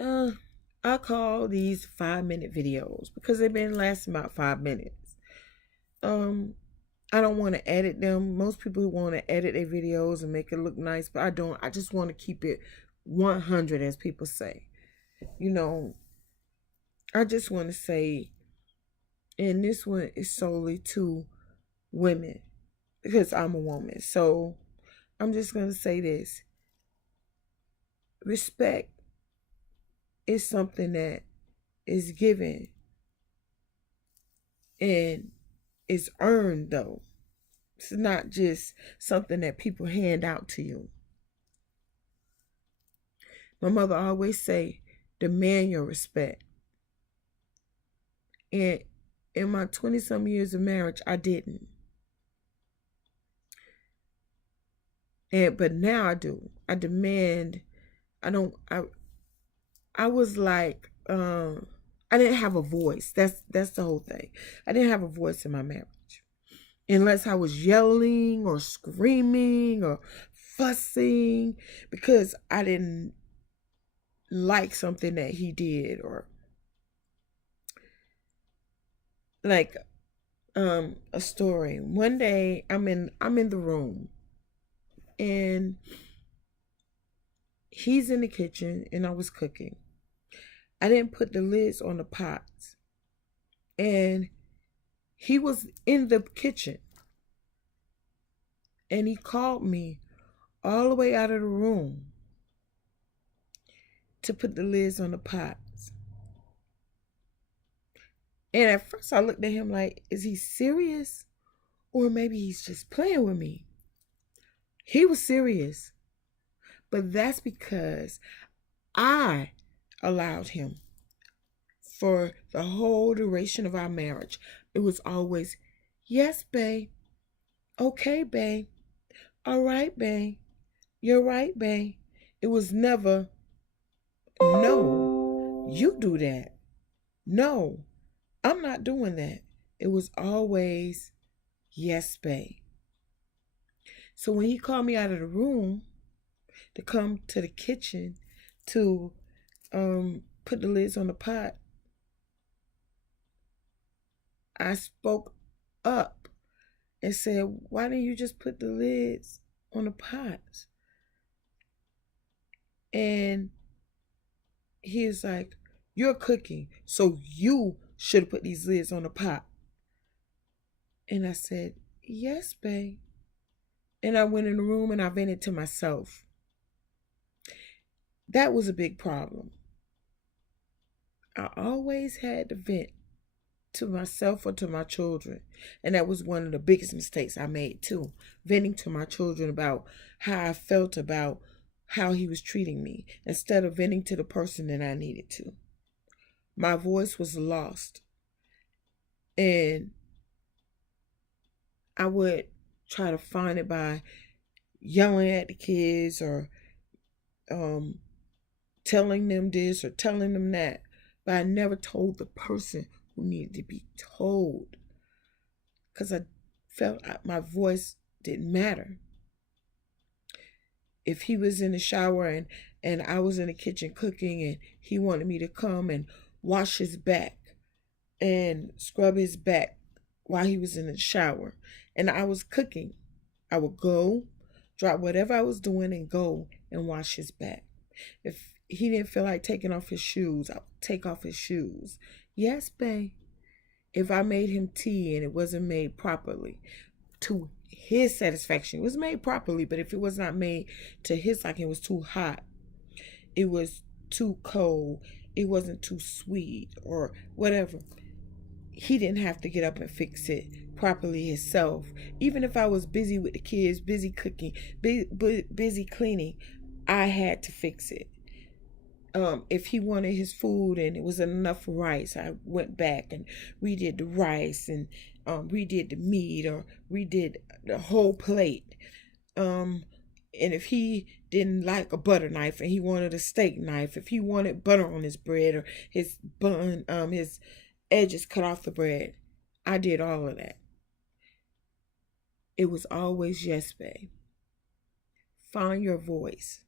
Uh, I call these 5-minute videos because they've been lasting about 5 minutes. Um, I don't want to edit them. Most people want to edit their videos and make it look nice, but I don't. I just want to keep it 100, as people say. You know, I just want to say, and this one is solely to women because I'm a woman. So I'm just going to say this: respect is something that is given and is earned, though. It's not just something that people hand out to you. My mother always say, demand your respect. And in my 20-some years of marriage, I didn't. But now I do. I demand. I don't. I was like, I didn't have a voice. That's the whole thing. I didn't have a voice in my marriage unless I was yelling or screaming or fussing because I didn't like something that he did, or like a story. One day I'm in the room and he's in the kitchen and I was cooking. I didn't put the lids on the pots. And he was in the kitchen and he called me all the way out of the room to put the lids on the pots. And at first I looked at him like, is he serious? Or maybe he's just playing with me. He was serious. But that's because I allowed him for the whole duration of our marriage. It was always, yes, babe. Okay, babe. All right, babe. You're right, babe. It was never, no, you do that. No, I'm not doing that. It was always, yes, babe. So when he called me out of the room to come to the kitchen to put the lids on the pot, I spoke up and said, why didn't you just put the lids on the pots? And he is like, you're cooking, so you should have put these lids on the pot. And I said, yes, babe. And I went in the room and I vented to myself. That was a big problem. I always had to vent to myself or to my children. And that was one of the biggest mistakes I made too. Venting to my children about how I felt about how he was treating me instead of venting to the person that I needed to. My voice was lost. And I would try to find it by yelling at the kids or telling them this or telling them that. But I never told the person who needed to be told because I felt my voice didn't matter. If he was in the shower and I was in the kitchen cooking and he wanted me to come and wash his back and scrub his back while he was in the shower and I was cooking, I would go, drop whatever I was doing and go and wash his back. If he didn't feel like taking off his shoes, I would take off his shoes. Yes, babe. If I made him tea and it wasn't made properly to his satisfaction, it was made properly, but if it was not made to his liking, it was too hot, it was too cold, it wasn't too sweet or whatever, he didn't have to get up and fix it properly himself. Even if I was busy with the kids, busy cooking, busy cleaning, I had to fix it. If he wanted his food and it wasn't enough rice, I went back and redid the rice and redid the meat or redid the whole plate. And if he didn't like a butter knife and he wanted a steak knife, if he wanted butter on his bread or his bun, his edges cut off the bread, I did all of that. It was always yes, babe. Find your voice.